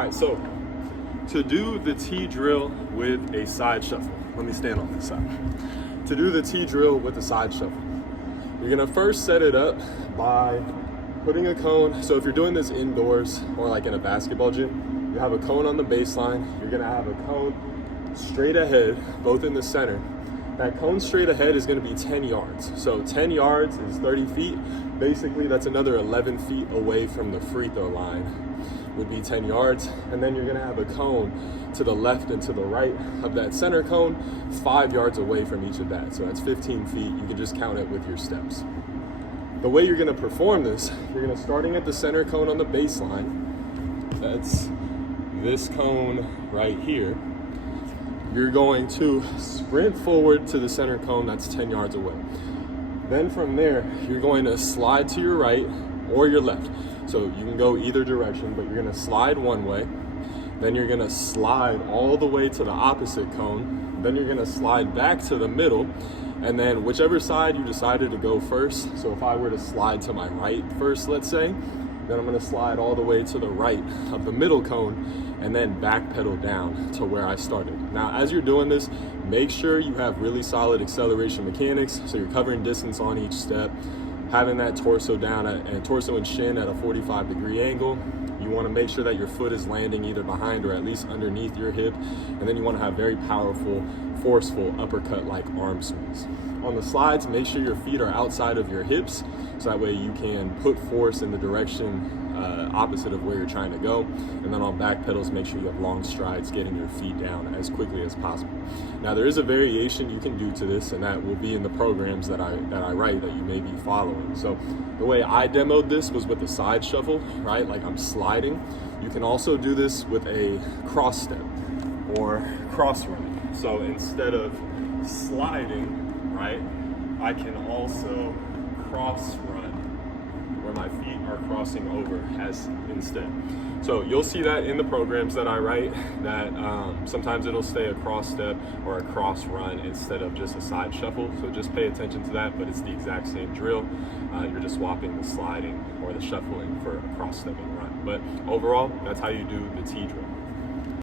All right, so to do the T drill with a side shuffle, let me stand on this side. To do the T drill with a side shuffle, you're gonna first set it up by putting a cone. So if you're doing this indoors or like in a basketball gym, you have a cone on the baseline. You're gonna have a cone straight ahead, both in the center. That cone straight ahead is gonna be 10 yards. So 10 yards is 30 feet. Basically, that's another 11 feet away from the free throw line would be 10 yards. And then you're gonna have a cone to the left and to the right of that center cone, 5 yards away from each of that. So that's 15 feet. You can just count it with your steps. The way you're gonna perform this, you're gonna starting at the center cone on the baseline. That's this cone right here. You're going to sprint forward to the center cone that's 10 yards away. Then from there, you're going to slide to your right or your left. So you can go either direction, but you're gonna slide one way. Then you're gonna slide all the way to the opposite cone. Then you're gonna slide back to the middle. And then whichever side you decided to go first. So if I were to slide to my right first, let's say, then I'm gonna slide all the way to the right of the middle cone and then backpedal down to where I started. Now, as you're doing this, make sure you have really solid acceleration mechanics. So you're covering distance on each step, having that torso down and torso and shin at a 45-degree angle. You want to make sure that your foot is landing either behind or at least underneath your hip. And then you want to have very powerful, forceful uppercut-like arm swings. On the slides, make sure your feet are outside of your hips, so that way you can put force in the direction opposite of where you're trying to go. And then on back pedals, make sure you have long strides, getting your feet down as quickly as possible. Now, there is a variation you can do to this, and that will be in the programs that I write that you may be following. So the way I demoed this was with the side shuffle, right? Like I'm sliding. You can also do this with a cross step or cross run. So instead of sliding, right, I can also cross run where my feet are crossing over as instead. So you'll see that in the programs that I write, that sometimes it'll say a cross step or a cross run instead of just a side shuffle. So just pay attention to that, but it's the exact same drill. You're just swapping the sliding or the shuffling for a cross stepping run. But overall, that's how you do the T drill.